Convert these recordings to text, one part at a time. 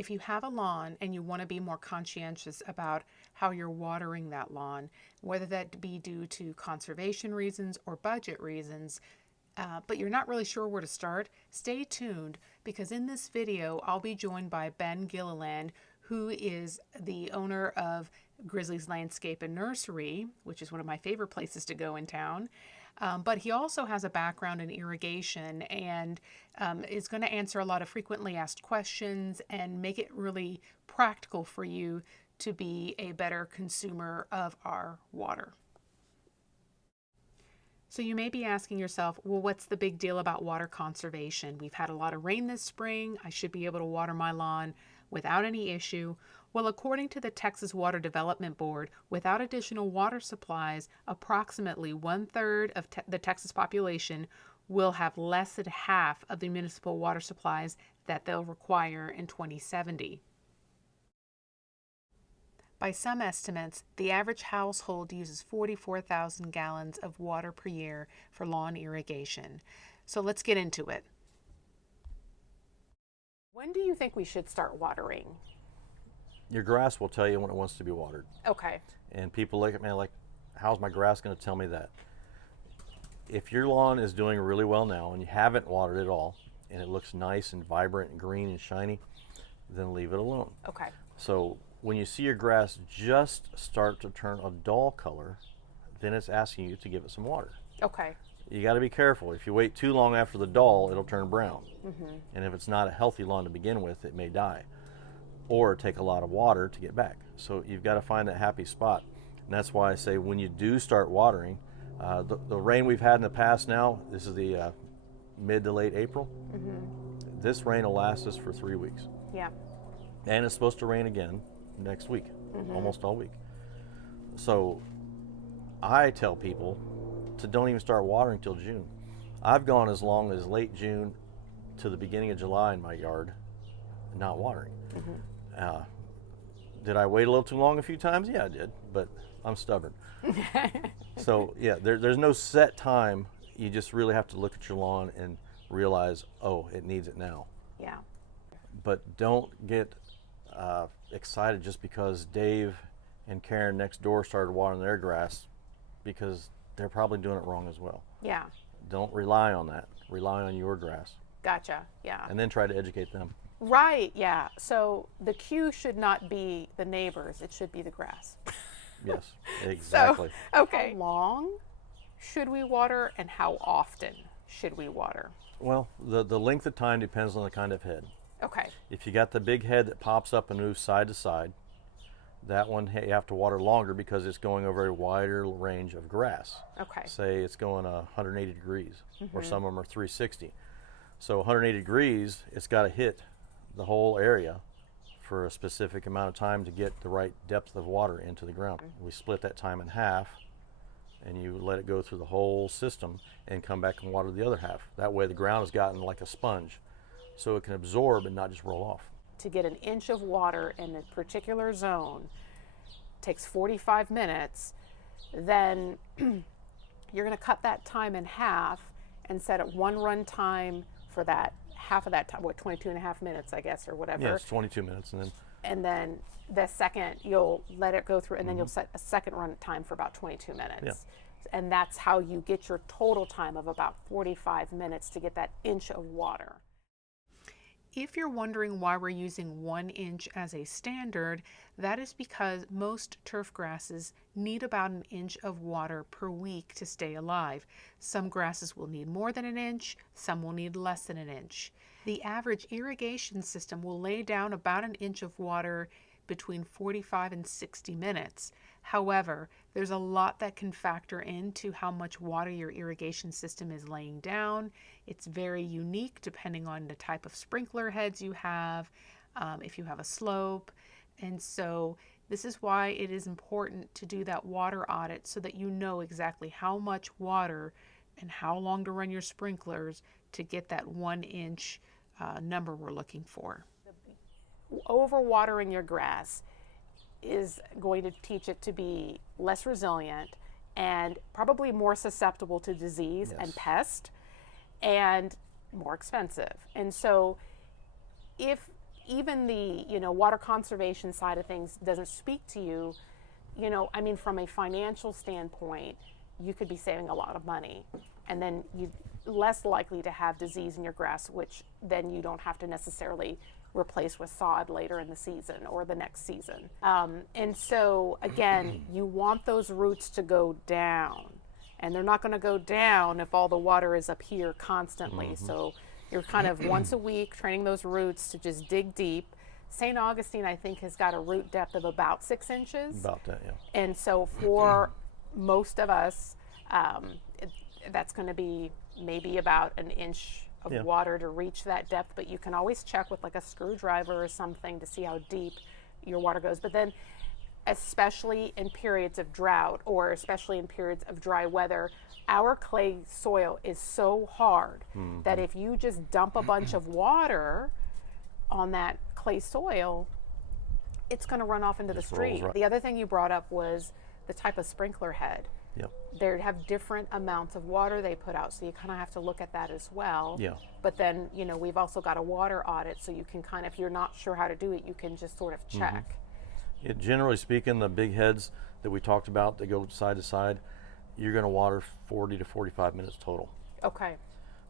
If you have a lawn and you want to be more conscientious about how you're watering that lawn, whether that be due to conservation reasons or budget reasons, but you're not really sure where to start, stay tuned, because in this video I'll be joined by Ben Gilliland, who is the owner of Grizzly's Landscape and Nursery, which is one of my favorite places to go in town. But he also has a background in irrigation and is going to answer a lot of frequently asked questions and make it really practical for you to be a better consumer of our water. So you may be asking yourself, well, what's the big deal about water conservation? We've had a lot of rain this spring. I should be able to water my lawn without any issue. Well, according to the Texas Water Development Board, without additional water supplies, approximately 1/3 of the Texas population will have less than half of the municipal water supplies that they'll require in 2070. By some estimates, the average household uses 44,000 gallons of water per year for lawn irrigation. So let's get into it. When do you think we should start watering? Your grass will tell you when it wants to be watered. Okay. And people look at me like, how's my grass going to tell me that? If your lawn is doing really well now and you haven't watered it all and it looks nice and vibrant and green and shiny, then leave it alone. Okay. So when you see your grass just start to turn a dull color, then it's asking you to give it some water. Okay. You got to be careful. If you wait too long after the dull, it'll turn brown. And if it's not a healthy lawn to begin with, it may die or take a lot of water to get back. So you've got to find that happy spot. And that's why I say when you do start watering, the rain we've had in the past now, this is the mid to late April. This rain will last us for 3 weeks. Yeah. And it's supposed to rain again next week, almost all week. So I tell people to don't even start watering till June. I've gone as long as late June to the beginning of July in my yard not watering. Did I wait a little too long a few times? Yeah, I did, but I'm stubborn. So yeah, there's no set time. You just really have to look at your lawn and realize, oh, it needs it now. Yeah. But don't get excited just because Dave and Karen next door started watering their grass, because they're probably doing it wrong as well. Yeah. Don't rely on that. Rely on your grass. Gotcha. Yeah. And then try to educate them. Right. Yeah. So the cue should not be the neighbors. It should be the grass. Yes, exactly. So, okay. How long should we water and how often should we water? Well, the length of time depends on the kind of head. Okay. If you got the big head that pops up and moves side to side, that one you have to water longer because it's going over a wider range of grass. Okay. Say it's going 180 degrees, or some of them are 360. So 180 degrees, it's got to hit the whole area for a specific amount of time to get the right depth of water into the ground. We split that time in half, and you let it go through the whole system and come back and water the other half. That way the ground has gotten like a sponge, so it can absorb and not just roll off. To get an inch of water in a particular zone takes 45 minutes, then you're going to cut that time in half and set it one run time for that half of that time, 22.5 minutes, I guess, or whatever. Yeah, it's 22 minutes, and then the second you'll let it go through, and then you'll set a second run time for about 22 minutes. Yeah. And that's how you get your total time of about 45 minutes to get that inch of water. If you're wondering why we're using 1 inch as a standard, that is because most turf grasses need about an inch of water per week to stay alive. Some grasses will need more than an inch, some will need less than an inch. The average irrigation system will lay down about an inch of water between 45 and 60 minutes. However, there's a lot that can factor into how much water your irrigation system is laying down. It's very unique depending on the type of sprinkler heads you have, if you have a slope. And so this is why it is important to do that water audit so that you know exactly how much water and how long to run your sprinklers to get that 1 inch number we're looking for. Overwatering your grass is going to teach it to be less resilient and probably more susceptible to disease and pest, and more expensive. And so if even the, water conservation side of things doesn't speak to you, I mean, from a financial standpoint, you could be saving a lot of money, and then you less likely to have disease in your grass, which then you don't have to necessarily replace with sod later in the season or the next season. And so again, you want those roots to go down, and they're not going to go down if all the water is up here constantly. So you're kind of once a week training those roots to just dig deep. St. Augustine, I think, has got a root depth of about 6 inches. About that, yeah. And so for most of us, that's going to be maybe about an inch of water to reach that depth, but you can always check with like a screwdriver or something to see how deep your water goes. But then, especially in periods of drought or especially in periods of dry weather, our clay soil is so hard that if you just dump a bunch of water on that clay soil, it's going to run off into the street. Right. The other thing you brought up was the type of sprinkler head. Yep. They have different amounts of water they put out, so you kind of have to look at that as well. Yeah. But then, we've also got a water audit, so you can kind of, if you're not sure how to do it, you can just sort of check. Generally speaking, the big heads that we talked about that go side to side, you're going to water 40 to 45 minutes total. Okay.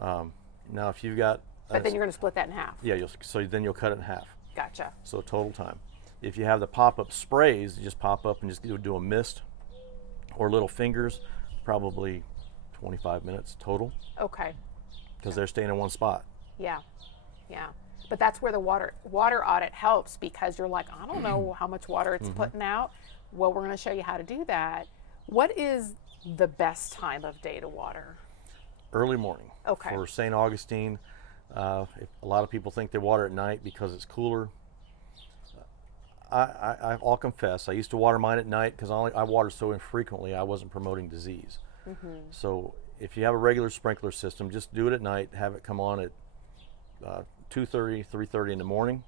Now, if you've got... But then you're going to split that in half. Yeah, so then you'll cut it in half. Gotcha. So total time. If you have the pop-up sprays, you just pop up and just do a mist or little fingers, probably 25 minutes total. Okay. Because they're staying in one spot. Yeah, yeah. But that's where the water audit helps, because you're like, I don't know how much water it's putting out. Well, we're going to show you how to do that. What is the best time of day to water? Early morning. Okay. For St. Augustine, a lot of people think they water at night because it's cooler. I'll confess, I used to water mine at night because I water so infrequently I wasn't promoting disease. So if you have a regular sprinkler system, just do it at night, have it come on at 2:30, 3:30 in the morning,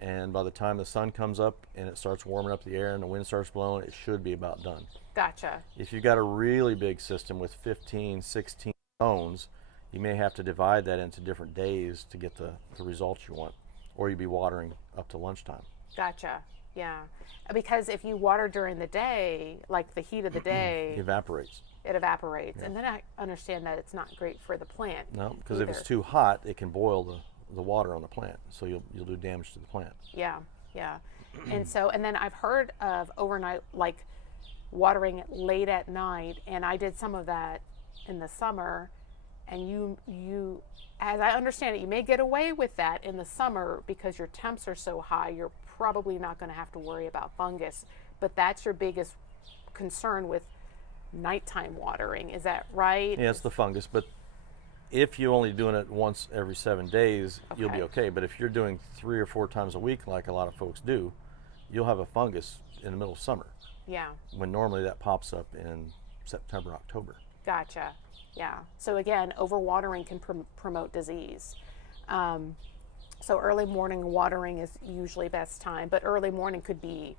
and by the time the sun comes up and it starts warming up the air and the wind starts blowing, it should be about done. Gotcha. If you've got a really big system with 15, 16 zones, you may have to divide that into different days to get the results you want, or you'd be watering up to lunchtime. Gotcha. Yeah. Because if you water during the day, like the heat of the day, It evaporates. It evaporates. And then I understand that it's not great for the plant. No, because if it's too hot, it can boil the water on the plant, so you'll do damage to the plant. Yeah, yeah. And then I've heard of overnight, like watering late at night, and I did some of that in the summer, and you as I understand it, you may get away with that in the summer because your temps are so high, you're probably not going to have to worry about fungus, but that's your biggest concern with nighttime watering. Is that right? Yeah, it's the fungus, but if you're only doing it once every 7 days, you'll be okay. But if you're doing 3 or 4 times a week, like a lot of folks do, you'll have a fungus in the middle of summer. Yeah. When normally that pops up in September, October. Gotcha. Yeah. So again, overwatering can promote disease. So early morning watering is usually best time, but early morning could be,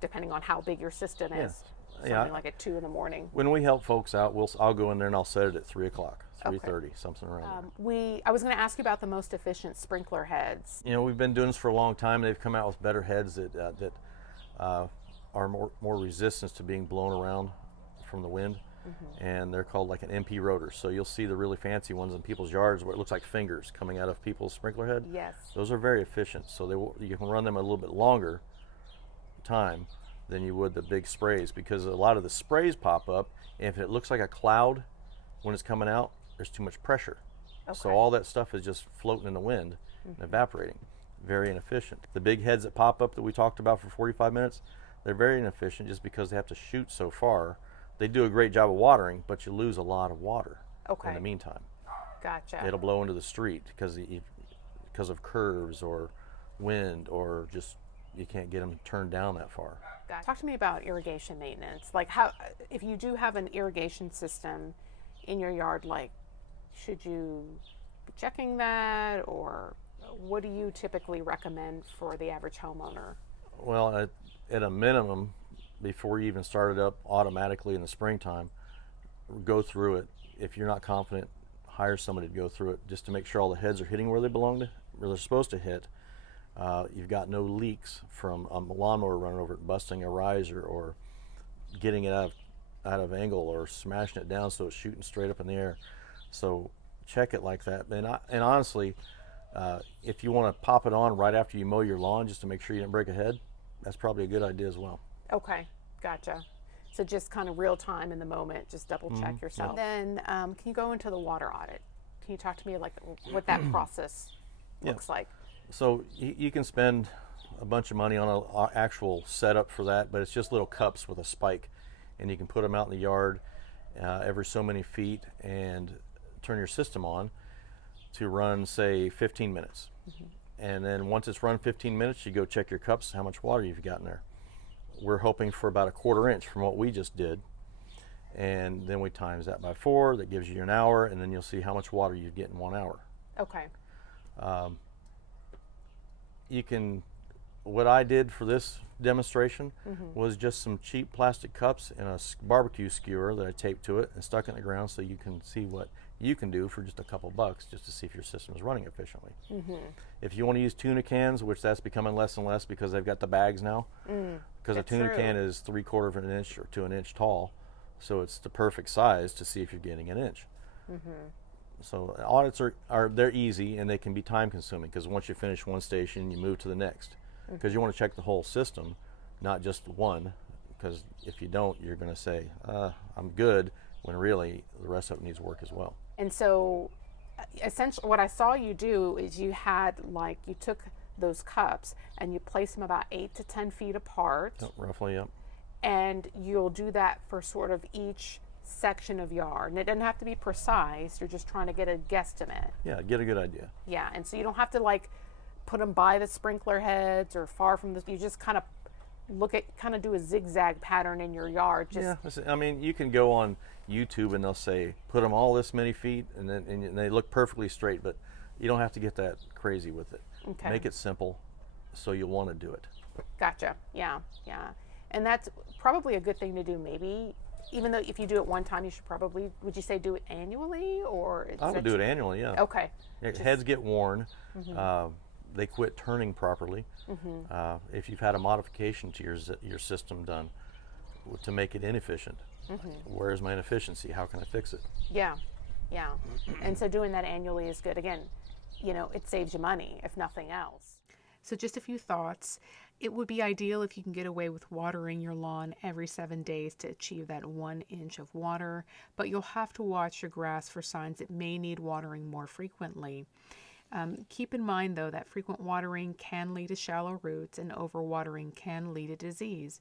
depending on how big your system is, something like at 2 in the morning. When we help folks out, I'll go in there and I'll set it at 3 o'clock, 3:30, something around there. I was going to ask you about the most efficient sprinkler heads. We've been doing this for a long time. They've come out with better heads that are more resistant to being blown around from the wind. And they're called like an MP rotor. So you'll see the really fancy ones in people's yards where it looks like fingers coming out of people's sprinkler head. Yes. Those are very efficient. So you can run them a little bit longer time than you would the big sprays, because a lot of the sprays pop up, and if it looks like a cloud when it's coming out, there's too much pressure. So all that stuff is just floating in the wind and evaporating. Very inefficient. The big heads that pop up that we talked about for 45 minutes, they're very inefficient just because they have to shoot so far. They do a great job of watering, but you lose a lot of water in the meantime. Gotcha. It'll blow into the street because of curves or wind, or just you can't get them turned down that far. Gotcha. Talk to me about irrigation maintenance. Like, how, if you do have an irrigation system in your yard, like, should you be checking that, or what do you typically recommend for the average homeowner? Well, at a minimum, before you even start it up automatically in the springtime, go through it. If you're not confident, hire somebody to go through it just to make sure all the heads are hitting where they belong to, where they're supposed to hit, you've got no leaks from a lawnmower running over it, busting a riser, or getting it out of angle, or smashing it down so it's shooting straight up in the air. So check it like that. And honestly, if you want to pop it on right after you mow your lawn just to make sure you didn't break a head, that's probably a good idea as well. Okay, gotcha. So just kind of real time in the moment, just double check yourself. Then can you go into the water audit? Can you talk to me like what that process looks like? So you can spend a bunch of money on an actual setup for that, but it's just little cups with a spike, and you can put them out in the yard every so many feet and turn your system on to run, say, 15 minutes. And then once it's run 15 minutes, you go check your cups, how much water you've got in there. We're hoping for about a 1/4 inch from what we just did. And then we times that by 4, that gives you an hour, and then you'll see how much water you get in 1 hour. Okay. What I did for this demonstration was just some cheap plastic cups and a barbecue skewer that I taped to it and stuck it in the ground so you can see what you can do for just a couple bucks just to see if your system is running efficiently. If you want to use tuna cans, which that's becoming less and less because they've got the bags now, because a tuna can is 3/4 of an inch or to an inch tall, so it's the perfect size to see if you're getting an inch. So audits they're easy, and they can be time consuming because once you finish one station, you move to the next, because you want to check the whole system, not just one, because if you don't, you're going to say, I'm good, when really the rest of it needs work as well. And so essentially what I saw you do is you took those cups and you place them about 8 to 10 feet apart. Yep, roughly, yep. And you'll do that for sort of each section of yard. And it doesn't have to be precise. You're just trying to get a guesstimate. Yeah, get a good idea. Yeah, and so you don't have to like put them by the sprinkler heads or far from the, you just kind of do a zigzag pattern in your yard. Yeah, I mean, you can go on YouTube and they'll say, put them all this many feet, and they look perfectly straight, but you don't have to get that crazy with it. Okay. Make it simple so you'll want to do it. Gotcha. Yeah, yeah. And that's probably a good thing to do, maybe. Even though if you do it one time, you should probably, would you say do it annually, or? I would do it annually, yeah. Okay. Heads get worn. They quit turning properly. If you've had a modification to your system done to make it inefficient, where's my inefficiency? How can I fix it? Yeah, yeah. And so doing that annually is good. Again, it saves you money, if nothing else. So just a few thoughts. It would be ideal if you can get away with watering your lawn every 7 days to achieve that 1 inch of water, but you'll have to watch your grass for signs it may need watering more frequently. Keep in mind, though, that frequent watering can lead to shallow roots, and overwatering can lead to disease.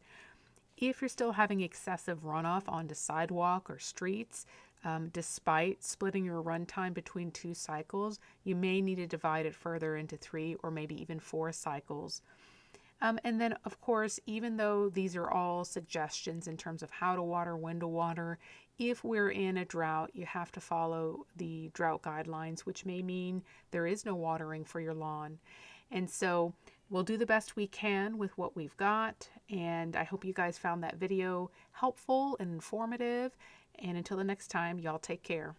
If you're still having excessive runoff onto sidewalk or streets, despite splitting your runtime between 2 cycles, you may need to divide it further into 3 or maybe even 4 cycles. And then, of course, even though these are all suggestions in terms of how to water, when to water, if we're in a drought, you have to follow the drought guidelines, which may mean there is no watering for your lawn. And so we'll do the best we can with what we've got. And I hope you guys found that video helpful and informative. And until the next time, y'all take care.